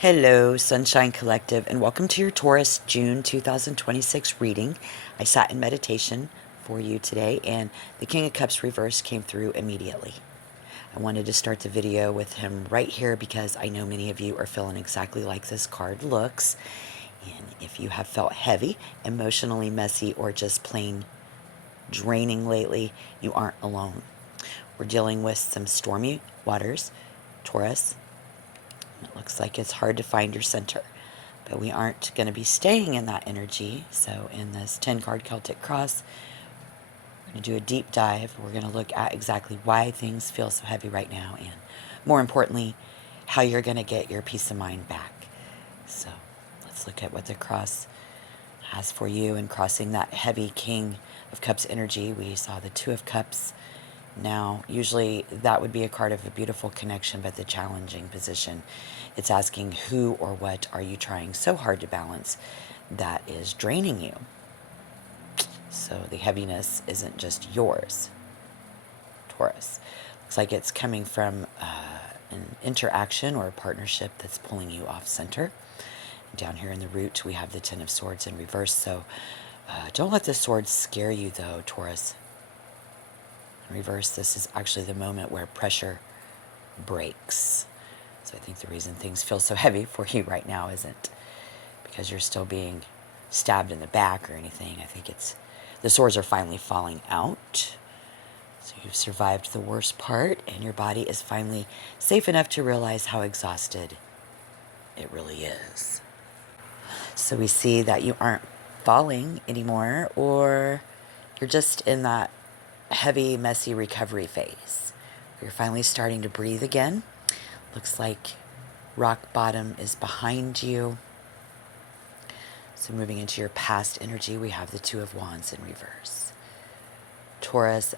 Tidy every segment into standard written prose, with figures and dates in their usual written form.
Hello, Sunshine Collective, and welcome to your Taurus June 2026 reading. I sat in meditation for you today, and the King of Cups reverse came through immediately. I wanted to start the video with him right here because I know many of you are feeling exactly like this card looks. And if you have felt heavy, emotionally messy, or just plain draining lately, you aren't alone. We're dealing with some stormy waters, Taurus. It looks like it's hard to find your center, but we aren't going to be staying in that energy. So in this 10 card Celtic cross, we're going to do a deep dive. We're going to look at exactly why things feel so heavy right now, and more importantly, how you're going to get your peace of mind back. So let's look at what the cross has for you. And crossing that heavy King of Cups energy, we saw the Two of Cups. Now, usually that would be a card of a beautiful connection, but the challenging position. It's asking who or what are you trying so hard to balance that is draining you. So the heaviness isn't just yours, Taurus. Looks like it's coming from an interaction or a partnership that's pulling you off center. Down here in the root, we have the Ten of Swords in reverse. So don't let the swords scare you, though, Taurus. In reverse, this is actually the moment where pressure breaks. So I think the reason things feel so heavy for you right now isn't because you're still being stabbed in the back or anything. I think it's the swords are finally falling out. So you've survived the worst part, and your body is finally safe enough to realize how exhausted it really is. So we see that you aren't falling anymore, or you're just in that heavy, messy recovery phase. You're finally starting to breathe again. Looks like rock bottom is behind you. So moving into your past energy, we have the Two of Wands in reverse. Taurus,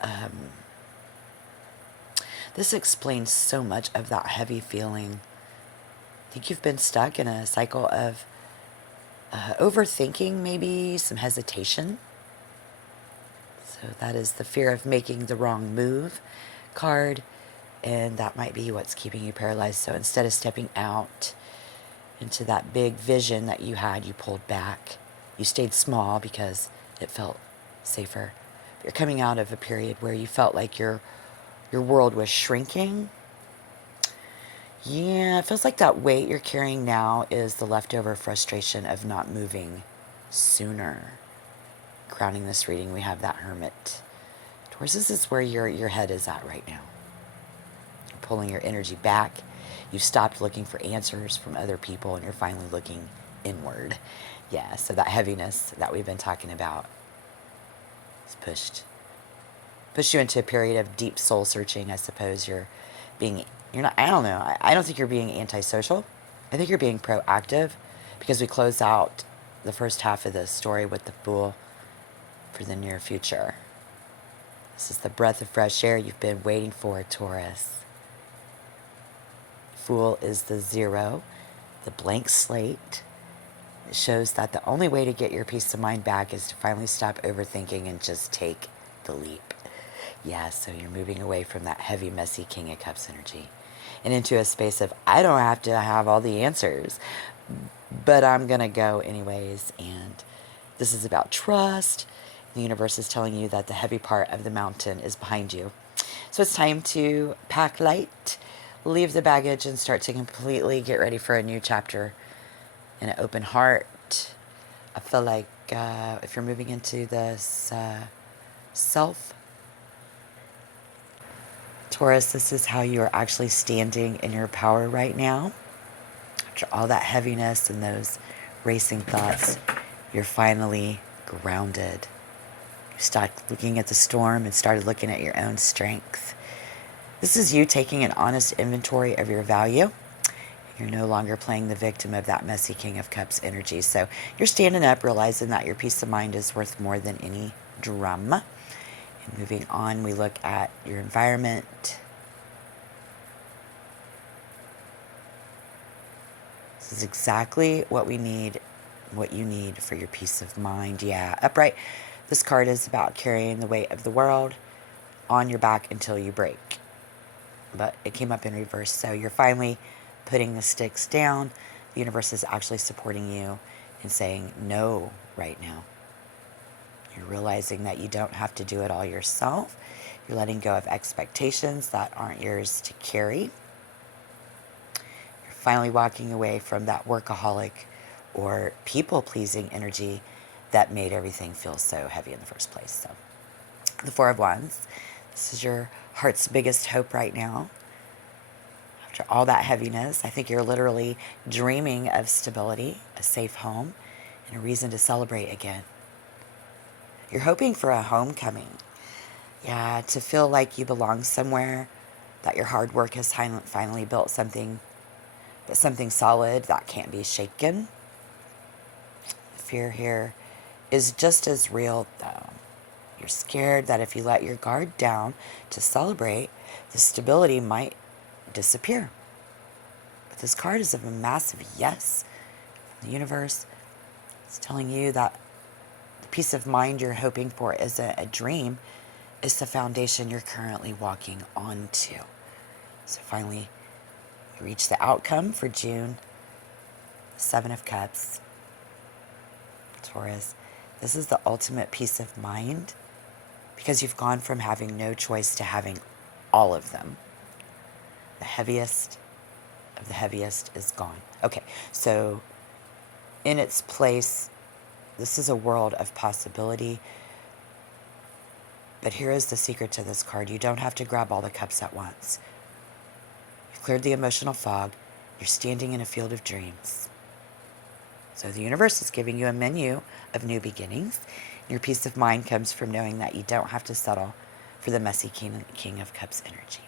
this explains so much of that heavy feeling. I think you've been stuck in a cycle of overthinking, maybe some hesitation. So that is the fear of making the wrong move card, and that might be what's keeping you paralyzed. So instead of stepping out into that big vision that you had, you pulled back. You stayed small because it felt safer. You're coming out of a period where you felt like your world was shrinking. Yeah, it feels like that weight you're carrying now is the leftover frustration of not moving sooner. Crowning this reading, we have that Hermit. Taurus, this is where your head is at right now. You're pulling your energy back. You've stopped looking for answers from other people, and you're finally looking inward. Yeah, so that heaviness that we've been talking about is pushed you into a period of deep soul searching. I suppose you're not, I don't know. I don't think you're being antisocial. I think you're being proactive, because we close out the first half of the story with the Fool for the near future. This is the breath of fresh air you've been waiting for, Taurus. Fool is the zero, the blank slate. It shows that the only way to get your peace of mind back is to finally stop overthinking and just take the leap. Yeah, so you're moving away from that heavy, messy King of Cups energy and into a space of, I don't have to have all the answers, but I'm going to go anyways. And this is about trust. The universe is telling you that the heavy part of the mountain is behind you. So it's time to pack light, leave the baggage, and start to completely get ready for a new chapter in an open heart. I feel like if you're moving into this self, Taurus, this is how you are actually standing in your power right now. After all that heaviness and those racing thoughts, you're finally grounded. You stopped looking at the storm and started looking at your own strength. This is you taking an honest inventory of your value. You're no longer playing the victim of that messy King of Cups energy. So you're standing up, realizing that your peace of mind is worth more than any drama. And moving on, we look at your environment. This is exactly what we need, what you need for your peace of mind. Yeah, upright. This card is about carrying the weight of the world on your back until you break. But it came up in reverse, so you're finally putting the sticks down, The universe is actually supporting you and saying no right now. You're realizing that you don't have to do it all yourself. You're letting go of expectations that aren't yours to carry. You're finally walking away from that workaholic or people-pleasing energy that made everything feel so heavy in the first place. So the Four of Wands, this is your heart's biggest hope right now. After all that heaviness, I think you're literally dreaming of stability, a safe home, and a reason to celebrate again. You're hoping for a homecoming. Yeah, to feel like you belong somewhere, that your hard work has finally built something, but something solid that can't be shaken. The fear here is just as real, though. You're scared that if you let your guard down to celebrate, the stability might disappear. But this card is of a massive yes. The universe is telling you that the peace of mind you're hoping for isn't a dream, it's the foundation you're currently walking onto. So finally, you reach the outcome for June. Seven of Cups. Taurus, this is the ultimate peace of mind because you've gone from having no choice to having all of them. The heaviest of the heaviest is gone. Okay, so in its place, this is a world of possibility. But here is the secret to this card. You don't have to grab all the cups at once. You've cleared the emotional fog. You're standing in a field of dreams. So the universe is giving you a menu of new beginnings. Your peace of mind comes from knowing that you don't have to settle for the messy King of Cups energy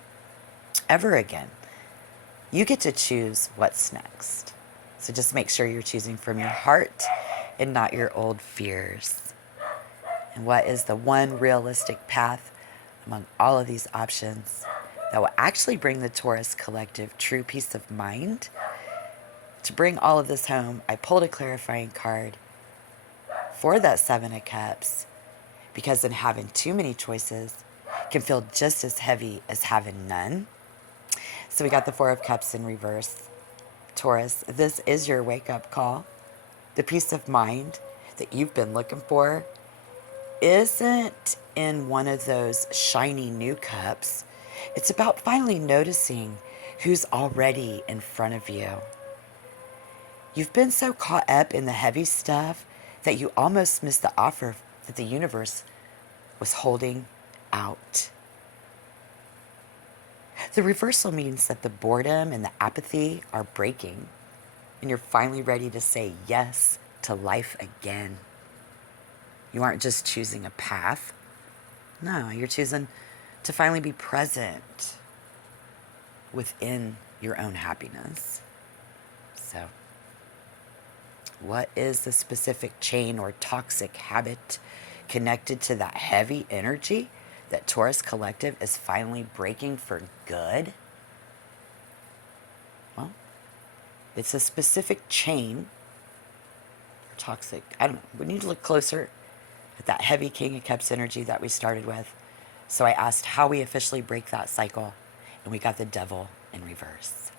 ever again. You get to choose what's next. So just make sure you're choosing from your heart and not your old fears. And what is the one realistic path among all of these options that will actually bring the Taurus collective true peace of mind? To bring all of this home, I pulled a clarifying card for that Seven of Cups, because in having too many choices can feel just as heavy as having none. So we got the Four of Cups in reverse. Taurus, this is your wake-up call. The peace of mind that you've been looking for isn't in one of those shiny new cups. It's about finally noticing who's already in front of you. You've been so caught up in the heavy stuff that you almost missed the offer that the universe was holding out. The reversal means that the boredom and the apathy are breaking, and you're finally ready to say yes to life again. You aren't just choosing a path. No, you're choosing to finally be present within your own happiness. So, what is the specific chain or toxic habit connected to that heavy energy that Taurus collective is finally breaking for good? Well, it's a specific chain or toxic. I don't know. We need to look closer at that heavy King of Cups energy that we started with. So I asked how we officially break that cycle, and we got the Devil in reverse.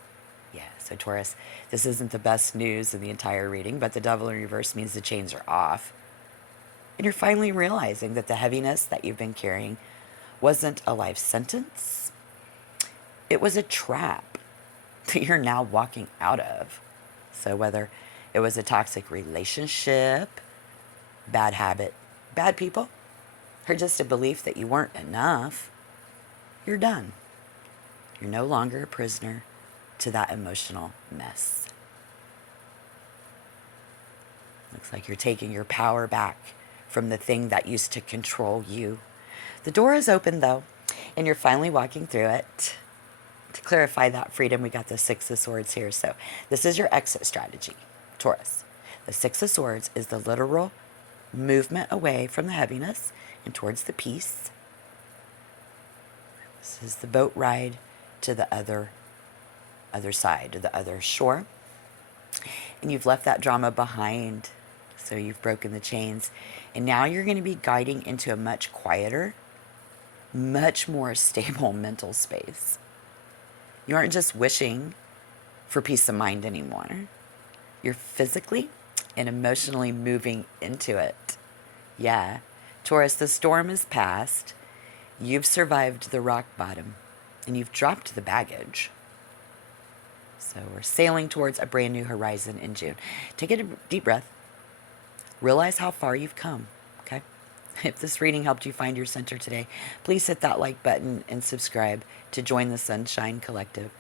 Yeah, so Taurus, this isn't the best news in the entire reading, but the Devil in reverse means the chains are off. And you're finally realizing that the heaviness that you've been carrying wasn't a life sentence. It was a trap that you're now walking out of. So whether it was a toxic relationship, bad habit, bad people, or just a belief that you weren't enough, you're done. You're no longer a prisoner to that emotional mess. Looks like you're taking your power back from the thing that used to control you. The door is open, though, and you're finally walking through it. To clarify that freedom, we got the Six of Swords here. So this is your exit strategy, Taurus. The Six of Swords is the literal movement away from the heaviness and towards the peace. This is the boat ride to the other side, to the other shore. And you've left that drama behind. So you've broken the chains. And now you're going to be guiding into a much quieter, much more stable mental space. You aren't just wishing for peace of mind anymore. You're physically and emotionally moving into it. Yeah. Taurus, the storm is past. You've survived the rock bottom and you've dropped the baggage. So we're sailing towards a brand new horizon in June. Take a deep breath. Realize how far you've come, okay? If this reading helped you find your center today, please hit that like button and subscribe to join the Sunshine Collective.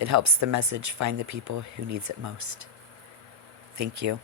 It helps the message find the people who needs it most. Thank you.